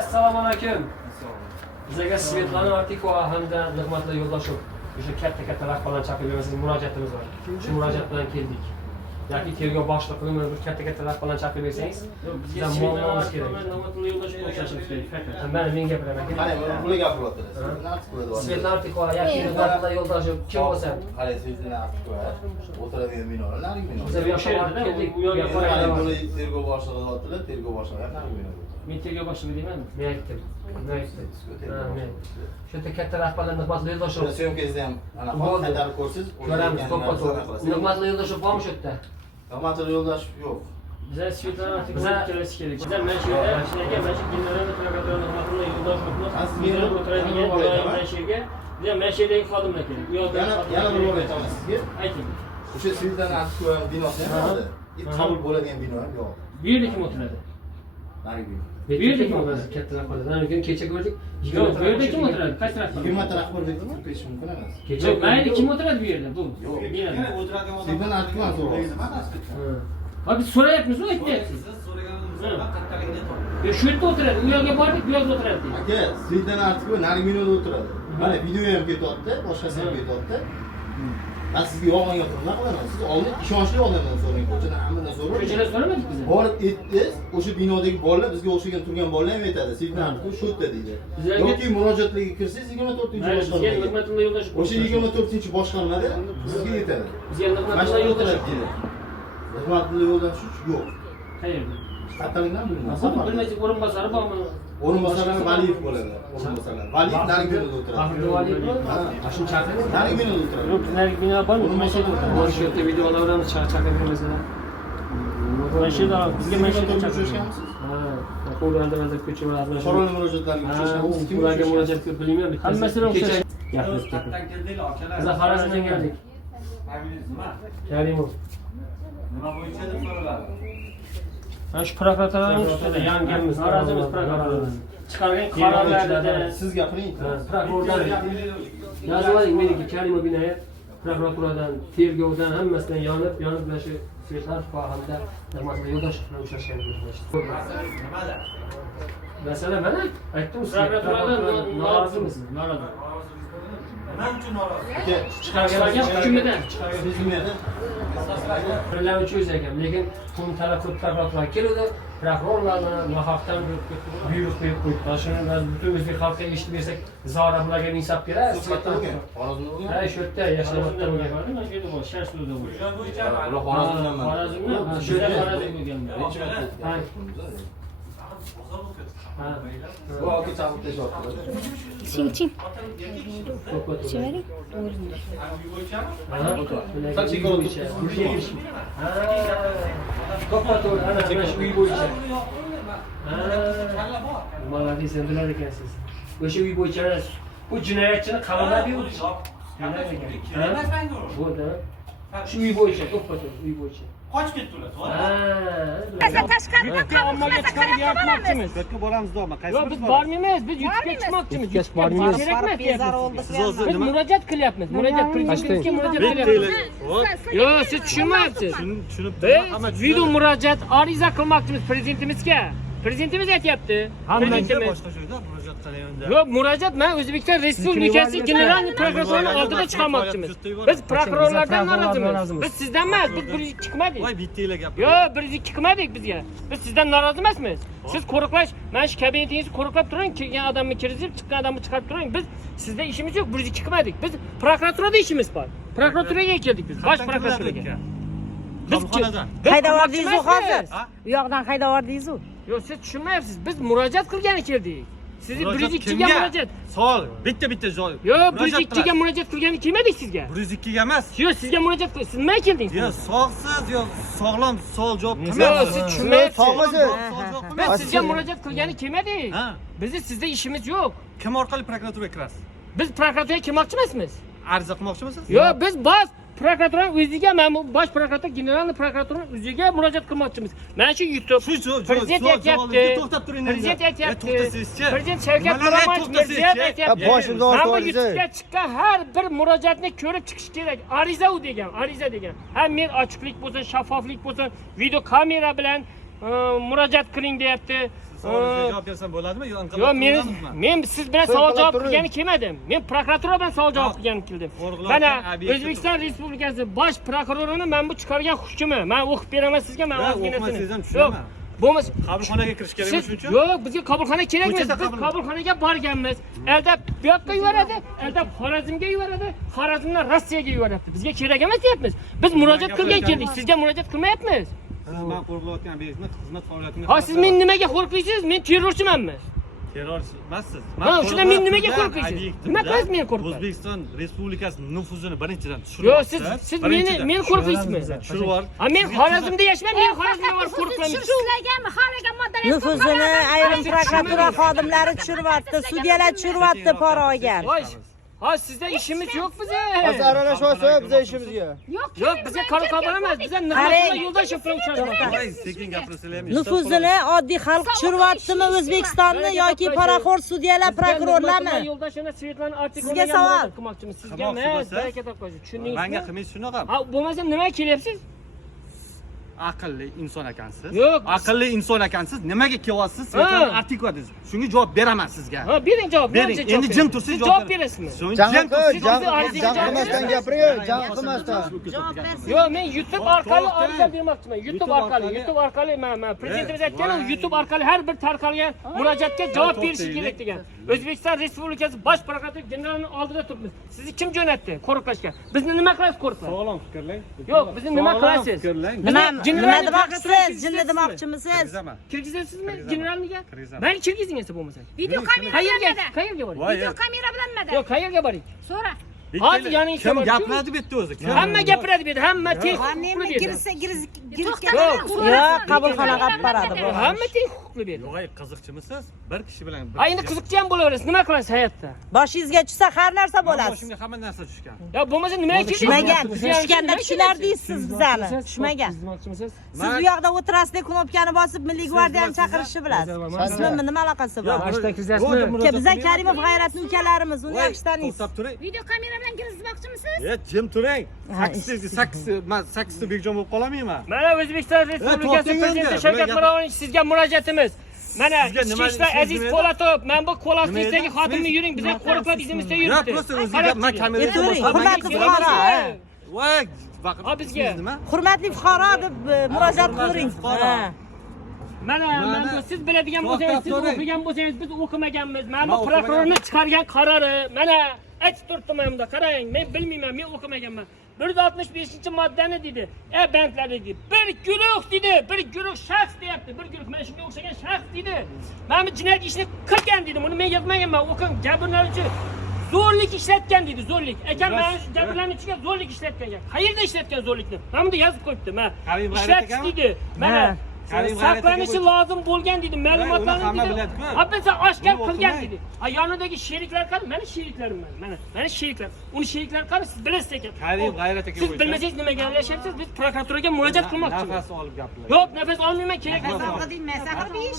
assalomu alaykum. Bizga Svetlana Artikova hamda Nig'matli Yo'ldoshev o'sha katta rahbarlar chaqirib sizning murojaatimiz bor. Shu murojaat bilan keldik. Yoki tergov boshlig'i bir katta rahbarlar chaqirib bersangiz, bizga muammomiz kerak. Nig'matli Yo'ldoshev o'xshashimiz kerak. Mana men gapiraman. Qani, buni gapiryapsiz. Svetlana Artikova yoki Nig'matli Yo'ldoshev kim bo'lsa, qani Svetlana Artikova o'tiradigan binolar narigi bino. biz bu yoqqa keldik, bu yoqqa buni tergov boshlig'i otdilar, tergov boshlig'i ham narigi bino. Men tergov boshlig'i deyman. Men aytdim. Shu yerda katta rahbarlar Nig'matli Yo'ldoshev. Syomkangizda ham ana qaytarib ko'rsiz. Ko'ramiz, to'ppa-to'g'ri. Nig'matli Yo'ldoshev bormi shu yerda? Nig'matli Yo'ldoshev yo'q. Bize Svetlana Artikova kelasi kerak. Bizlar mana shu yerda ishlagan, mana shu generalni prokuratura Nig'matli Yo'ldoshev o'tiradigan joyga, bizlar mana shu yerdagi xodimlar kerak. U yoqda yana bir bor aytaman sizga. ayting. O'sha Svetlana Artikova binosi ham bor. Qabul bo'ladigan bino ham yo'q. Bu yerda kim o'tiradi? Narigi bino. Bu yerda kim o'tiradi? Katta rahbarlar. Kecha ko'rdik. Yo'q, bu yerda kim o'tiradi? Qaysi rahbar? 20 ta rahbar deb ketish mumkin emas. Kecha mayli kim o'tiradi bu yerda? Bu. Yo'q. O'tiradigan odam. Svetlana Artikova so'rayapsiz. Ha biz so'rayapmiz-ku, aytyapsiz. Siz so'raganingizda kattaligini toping. Shu yerda o'tiradi. U yoqqa bordik, bu yoqda o'tiradi. Aka, Svetlana Artikova narigi binoda o'tiradi. Mana video ham ketyapti, boshqasi ham ketyapti. Men sizga yolg'on gapirma qilaman. Siz oldin ishonchli odamdan so'rang, ko'chadan hammadan so'rang. Ko'chadan so'ramadik biz. Borib aytdingiz, o'sha binodagi bolalar bizga o'xshagan turgan bolalar ham aytadi. Svetlana Artikova shu yerda deydi. Yoki murojaatlarga kirsangiz 24-boshqarma. Nig'matli Yo'ldoshev. O'sha 24-boshqarmada sizga yetadi. Bizga Nig'matli Yo'ldoshev kerak. Nig'matli Yo'ldoshev yo'q. Qayerda? Qatoridan bilmayman. Bir necha o'rinbosari bormi? O'rinbosarlar Valiyev bo'ladi. O'rinbosarlar. Valiyev narigi binoda o'tiradi. Axir Valiyev ha, shu chaqiring. Narigi binoda o'tiradi. Yo'q, narigi bino bormi? Mana shu yerda videolarni chaqirganmiz. Mana shu yerda bizga mana shu yerda uchrashganmisiz? Ha, qo'llarda ko'chalarda. Qurolli murojaatlarga uchrashganmisiz? Kim ularga murojaat qilib bilmayman. Hammasini o'xshash. Gapimiz Qayerdan keldinglar, akalar? Biz Xorazmdan keldik. Familiyangiz nima? Karimov. Nima bo'yicha deb so'raladi? Mana shu prokuraturaning ustida yangamiz, norozimiz prokuraturadan. Chiqargan qarorlarda siz gapiring. prokurordan yozib oling, meniki Karimov binoyat prokuraturadan, tergovdan hammasidan yonib mana shu Svetlana hamda Nig'matli Yo'ldoshev bilan uchrashganimiz. Nimada? Masala mana aytdim, prokuraturadan norozimiz. Norozi. Nima uchun norozi? Chiqargan hukumidan. Siz nimada? Birlamchi o'zi ekan, lekin pulni talab qilib prokuraturaga keldi. Prokurorlarni nohaqdan buyruq berib qo'ydi. Shuni biz butun o'zbek xalqiga eshitib bersak, zora bularga insof beradi. Xorazmda Ha, shu yerda yashamoqda bo'lgan. Mana shu yerda bor, Sharsuda bor. O'sha bo'yicha ular Xorazmdan. Xorazmdan, shu yerda Xorazm bo'lgan. Ha. Ha. Bu aka chaqib tashyapti. Ching. Ko'p Chevering. To'g'ri. Ana shu uy bo'yicha. Maladiz, bilar ekansiz. O'sha uy bo'yicha bu jinoyatchini qamaladi-yu. Bo'ldi. Shu uy bo'yicha, to'ppa-to'g'ri uy bo'yicha. qochib ketdi ular. Tashqaridan ommaga chiqarib yo'qmoqchimiz. Yo'q, boramiz do'ma. Qaysi Yo'q, biz bormaymiz. Biz YouTube'ga chiqmoqchimiz. YouTube'ga bormaymiz. Siz hozir biz murojaat qilyapmiz. Murojaat prezidentimizga murojaat qilyapmiz. Yo'q, siz tushunmayapsiz. Biz video murojaat ariza qilmoqchimiz prezidentimizga. Prezidentimiz aytyapti. Prezidentimiz boshqa joyda murojaat qilyapti. yo'q, murojaat men O'zbekiston Respublikasi General prokuraturasi oldida chiqarmoqchimiz. Biz prokurorlardan norozimiz. Biz sizdan emas, biz bir chiqmadik. Voy bittalar gap. Yo'q, bir chiqmadik bizga. Biz sizdan norozi emasmiz. Siz qo'riqlash, mana shu kabinetingizni qo'riqlab turing, kelgan odamni kirgizib, chiqqan odamni chiqarib turing. Biz sizda ishimiz yo'q, bir chiqmadik. Biz prokuraturada ishimiz bor. Prokuraturaga keldik biz, bosh prokuraturaga. Biz Qayda bordingiz hozir? Bu yoqdan qayda bordingiz? Yo'q, siz tushunmayapsiz. Biz murojaat qilgani keldik. Sizni 102 ga murojaat. Savol, bitta joy. Yo'q, 102 ga murojaat qilgani kelmadik sizga. 102 ga emas. Yo'q, sizga murojaat qildik. Siz nima keldingiz? Yo, sog'siz, yo sog'lom savol javob Yo'q, qilmayapsiz. siz tushunmayapsiz. Biz Biz sizga murojaat qilgani kelmadik. Ha. Bizni sizda ishimiz yo'q. Kim orqali prokuraturaga kirasiz? Biz prokuraturaga kelmoqchi emasmiz. Ariza qilmoqchimisiz? Yo'q, biz bosh prokuratura o'ziga, mana bu bosh prokuratura, general prokuratura o'ziga murojaat qilmoqchimiz. Mana shu YouTube prezident aytyapti. To'xtab turing. Prezident aytyapti. To'xtasizchi. Prezident Shavkat Miromonovich Mirziyoyev aytyapti. boshimdan Mana bu YouTube'ga chiqqan har bir murojaatni ko'rib chiqish kerak. Ariza u degan, ariza degan. Ha, men ochiqlik bo'lsin, shaffoflik bo'lsin, video kamera bilan murojaat qiling deyapti. savolingizga javob bersam bo'ladimi yo inqilob Yo'q, turamizmi? men siz bilan savol javob turing. qilgani kelmadim. Men prokuratura bilan savol javob qilgani keldim. Qo'rg'ilov Mana obyekti O'zbekiston Respublikasi bosh prokurorini men bu chiqargan hukmi, men o'qib beraman sizga, men Yo'q, ozginasini. o'qimasangiz ham tushunaman. Bo'lmasa Qabulxonaga kirish kerakmi shuning uchun? Yo'q, bizga qabulxona kerak emas. Ko'chada Biz qabulxonaga borganmiz. Elda bu yoqqa yuboradi, elda Xorazmga yuboradi, Xorazmdan Rossiyaga yuboryapti. Bizga kerak emas deyapmiz. Biz murojaat qilgan keldik, sizga murojaat qilmayapmiz. Men qo'riqlayotgan obyektni xizmat faoliyatimga Ha, siz men nimaga qo'rqiysiz? Men terrorchimanmi? terrorchi emassiz. Ha, shunda men nimaga qo'rqiysiz? Nima qilasiz men qo'rqib? O'zbekiston Respublikasi nufuzini birinchidan tushirib. Yo'q, siz meni qo'rqaysizmi? tushirib yubor. Ha, men Xorazmda yashayman, men Xorazmda borib qo'rqaman. Tushirishlarganmi? Xohlagan moddalar Nufuzini ayrim prokuratura xodimlari tushiryapti, sudyalar tushiryapti pora olgan. Ha, sizda ishimiz yo'q bizga. aralashmasa biza ishimizga. Yo'q, bizga qora emas. Bizga Nig'matullo Yo'ldoshev bilan uchrashdik. Sekin gapirsanglar ham Nufuzini oddiy xalq tushiryaptimi O'zbekistonni yoki poraxo'r sudyalar, prokurorlarmi? Yo'ldoshevni Svetlana Artikovga Sizga savol. qilmoqchimiz. Sizga Qilmoqchi emas, bo'lsa, baraka topqo'ysiz. Menga Tushundingizmi? qilmaysiz shunaqa. Ha, bo'lmasa nimaga kelyapsiz? Aqlli inson ekansiz. Yo'q. Aqlli inson ekansiz. Nimaga kelyapsiz? Svetlana Artikova deysiz. Shunga javob beraman sizga. Ha, bering javob. Bering. Endi jim tursiz Siz javob berasizmi? Jim tursiz. qilmasdan gapiring, jang qilmasdan. Yo'q, men YouTube orqali ariza bermoqchiman. YouTube orqali men prezidentimiz aytgan, YouTube orqali har bir tarqalgan murojaatga javob berishi kerak degan. O'zbekiston Respublikasi bosh prokuratura generalining oldida turibmiz. Sizni kim jo'natdi qo'riqlashga? Bizni nima qilasiz qo'riqlash? Sog'lom fikrlang. Yo'q, bizni nima qilasiz? Nima demoqchisiz? Jinni demoqchimisiz? Kirgizaman. Kirgizasizmi generalniga? Kirgizaman. Men kirgizing esa bo'lmasa. video kamera Qayerga boring? Voy, video kamera bilanmadi. Yo'q, qayerga boring? So'ra. Hozir yoningizda kim bor. gapiradi bu yerda o'zi? Kim? Hamma gapiradi bu yerda, hamma teng huquqli bu yerda. Yo'q, qabulxonaga olib boradi bu. Hamma teng huquqli bu yerda. Yo'q, qiziqchimisiz? Bir kishi bilan bir. Ha, endi qiziqchi ham bo'laverasiz. Nima qilasiz hayotda? Boshingizga tushsa har narsa bo'ladi. Boshimga hamma narsa tushgan. Ya bo'lmasa nimaga keldingiz? Tushmagan. Tushganda tushunar deysiz bizani. Tushmagan. Siz bu yoqda o'tirasizda knopkani bosib Milliy gvardiyani chaqirishni bilasiz. Ismimni nima aloqasi bor? Bizlar Karimov G'ayratning ukalarimiz, uni yaxshi taniysiz. To'xtab turing. Video kamera bilan kirgizmoqchimisiz? Jim turing. 8 bekjon bo'lib qolamayman. Mana O'zbekiston Respublikasi to'xtang Prezidenti endi, Shavkat bular Miromonovich sizga murojaatimiz. Mana Sizga ichki nima ishlar deysiz Aziz nima edi? Po'latov, men bu Qo'lostikdagi Nima edi? xodimni yuring, bizga qo'riqlab izimizda Yo'q, yuribdi. просто o'ziga men kameraga Turing, bosaman. hurmatli fuqaro. Voy, Ha, bizga. nima? Hurmatli fuqaro deb murojaat qiling. Mana bu siz biladigan bo'lsangiz, siz to'xtab o'qigan bo'lsangiz, biz o'qimaganmiz. Mana bu Men prokurorning chiqargan qarori, mana aytib turibman bunda, qarang, men bilmayman, men o'qimaganman. 165-moddani dedi. Banklar dedi. Bir guruh dedi, bir guruh shaxs deyapti. Bir guruh mana shunga o'xshagan shaxs dedi. Mana bu jinoyat ishini qilgan dedi. Buni men yozmaganman. O'qing, jabrlanuvchi zo'rlik ishlatgan dedi, zo'rlik. Agar men jabrlanuvchiga zo'rlik ishlatgan. Qayerda ishlatgan zo'rlikni? Mana bunda yozib qo'yibdi. Mana ishlatish dedi. Mana saqlanishi lozim bo'lgan dedi, ma'lumotlarni dedi. Ha, biz oshkor qilgan dedi. Ha, yonidagi sheriklar qani? Mana sheriklarim mana sheriklar. Uni sheriklari qani? Siz bilasiz ekan. Karim G'ayrat aka Siz bilmasangiz nimaga aralashayapsiz? Biz prokuraturaga murojaat qilmoqchimiz. Nafas olib gapirlar. Yo'q, nafas olmayman, kerak emas.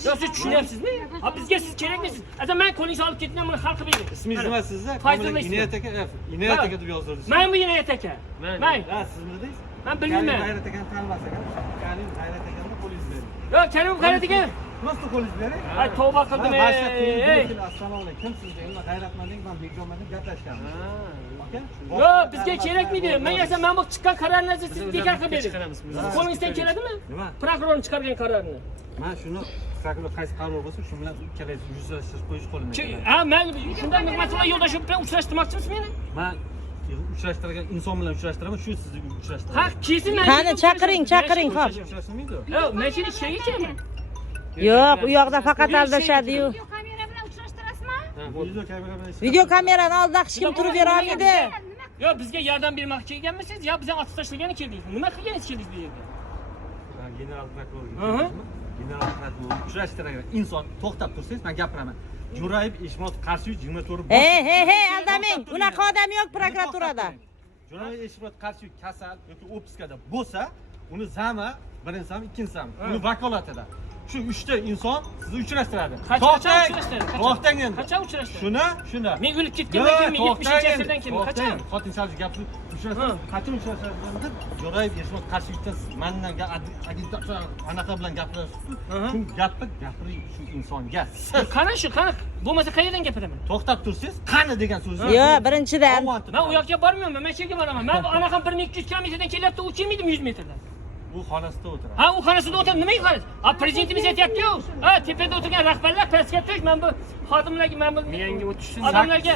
Yo'q, siz tushunyapsizmi? Ha, bizga siz kerakmisiz? Aza men qo'lingizga olib ketdim, buni hal qilib bering. Ismingiz nima sizda? Fayzulla ismi. Inoyat aka deb yozdirdingiz. Men bu Inoyat aka. Men. Ha, siz bilasiz? Men Karim bilmayman. G'ayrat akani tanimas ekan. Karim G'ayrat akani qo'lingiz bering. Yo'q, Karim G'ayrat aka. Nasıl qo'lingiz bering? Ay, tavba qildim. Assalomu alaykum. Kim sizga? Men G'ayratman deng, men Bekjonman deb gaplashganmiz. Yo'q, bizga kerakmidi? Men esa men bu chiqqan qarorni siz bekor qilib bering. Qo'lingizdan keladimi? Nima? Prokurorning chiqargan qarorni. Men shuni prokuror qaysi qaror bo'lsa, shu bilan ikkalangiz yuzlashtirish qo'yish qo'limdan keladi. Ha, men shunday Nig'matullo Yo'ldoshev bilan uchrashtirmoqchimisiz meni? Men uchrashtirgan inson bilan uchrashtiraman, shu sizni uchrashtiraman. Ha, kesin men. Qani chaqiring, xo'p. Uchrashtirmaydi. Yo'q, men seni ishga kelaman. Yo'q, u yoqda faqat aldashadi-yu. Video kamera bilan uchrashtirasizmi? Video kamera bilan Video kamerani oldida hech kim turib bera olmaydi. Yo'q, bizga yordam bermoqchi ekanmisiz? Yo, bizni otib tashlagani keldingiz. Nima qilganingiz keldingiz bu yerga? general prokuror. General prokuror uchrashtirgan inson to'xtab tursangiz, men gapiraman. Jo'rayev Eshmurod Qarshiyev 24 Hey, aldamang. Unaqa odam yo'q prokuraturada. Jo'rayev Eshmurod Qarshiyev kasal yoki opiskada bo'lsa, uni zama, birinchisi ham, ikkinchisi ham uni vakolatida. shu 3 ta inson sizni uchrashtiradi. Qachon To'xtang, uchrashtiradi? to'xtang endi. Qachon uchrashtiradi? Shuni. Men o'lib ketganman keyin 70-asrdan keyin qachon? Xotin chalchi gapni uchrashtiradi. Qachon uchrashtiradi? Jo'rayev Eshmat Qarshiyevdan mendan anaqa bilan gapirasiz. Shu gapiring shu insonga. Qani shu, qani bo'lmasa qayerdan gapiraman? To'xtab tursangiz, qani degan so'zni. Yo'q, birinchidan Men u yoqqa bormayman, men shu yerga boraman. Men anaqa 1200 kilometrdan kelyapti, u kelmaydi 100 metrdan. U xonasida o'tiradi. Ha, u xonasida o'tirib nimaga qaraysiz? Ha, prezidentimiz aytayapti-ku. Ha, tepada o'tirgan rahbarlar pastga tush, men bu xodimlarga, men bu menga o'tishsin. Odamlarga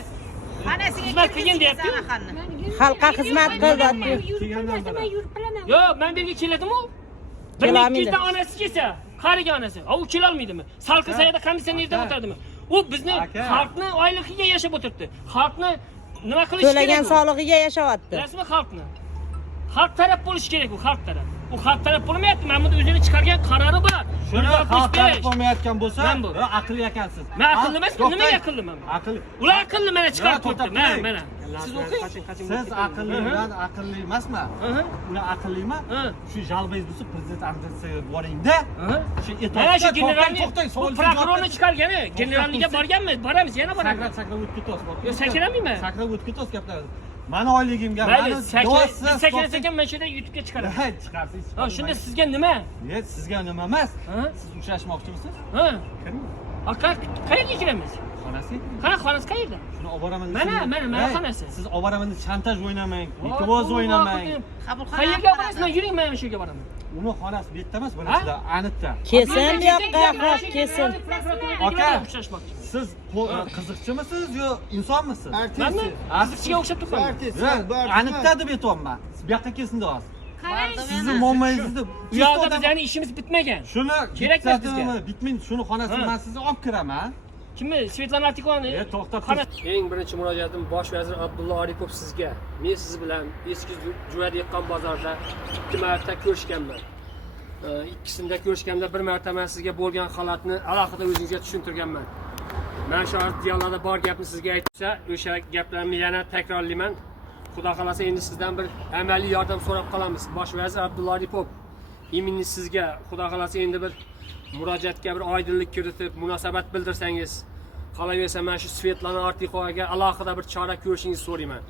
xizmat qilgin deyapti. xalqqa xizmat qildi. Yo'q, men bu yerga keladimu. 1200 dan onasi kelsa, qariga onasi. Ha, u kela olmaydimi? Salqin sayada komissionerda o'tirdimi? U bizni xalqni oyligiga yashab o'tiribdi. Xalqni nima qilish kerak? To'lagan solig'iga yashayapti. Bilasizmi xalqni? Xalq taraf bo'lish kerak u, xalq taraf. U xalq taraf bo'lmayapti. Mana buni o'zini chiqargan qarori bor. Shuni xalq taraf bo'lmayotgan bo'lsa, Men bu. aqlli ekansiz. Men aqlli emasman, nimaga aqlliman? Aqlli. Ular aqlli mana chiqarib turibdi. Mana. Siz o'qing. Siz aqlli, men aqlli emasman. Ular aqllimi? Shu jalbangiz bo'lsa prezident administratsiyaga boring-da. Shu Mana shu etobda generalni to'xtang, savol prokurorni chiqargani. Generalniga borganmi? Boramiz, yana boramiz. sakrab o'tib ketasiz. Yo, sakramayman. Sakrab o'tib ketasiz gaplar. Mani oyligimga, Mayli, mani sakrasak men shunda YouTube'ga chiqaraman. chiqarsiz. Ha, shunda sizga nima? Yo'q, sizga nima emas. Siz uchrashmoqchimisiz? Ha? Kiring. Qayerga kiramiz? Xonasiga. Qani xonasi qayerda? Shuni olib boraman. Mana xonasi. Siz olib boraman deb chantaj o'ynamang, ikkivoz o'ynamang. Qayerga borasiz? Men yuring, men shu yerga boraman. Uni xonasi bu yerda emas, bilasizda, aniqda. Kelsin bu yoqqa, kelsin. Aka, Siz qiziqchimisiz yo insonmisiz? Manmi? Qiziqchiga o'xshab turibman. Aniqda deb aytyapman. Siz bu yoqqa kelsin deyapsiz. Qarang. Sizni muammongizni Bu yoqda bizning ishimiz bitmagan. Shuni Kerak bizga. bitmaydi. Shuni xonasiga men sizni olib kiraman. Kimni? Svetlana Artikovani. To'xtab Eng birinchi murojaatim bosh vazir Abdulla Aripov sizga. Men siz bilan eski Jo'ra dehqon bozorida 2 marta ko'rishganman. Ikkisida ko'rishganda bir marta men sizga bo'lgan holatni alohida o'zingizga tushuntirganman. Men shu dialogda bor gapni sizga aytsa, o'sha gaplarni yana takrorlayman. Xudo xolasa endi sizdan bir amaliy yordam so'rab qolamiz. Bosh vazir Abdulla Aripov, iminni sizga Xudo xolasa endi bir murojaatga bir oydinlik kiritib, munosabat bildirsangiz, qolaversa men shu Svetlana Artikovaga alohida bir chora ko'rishingizni so'rayman.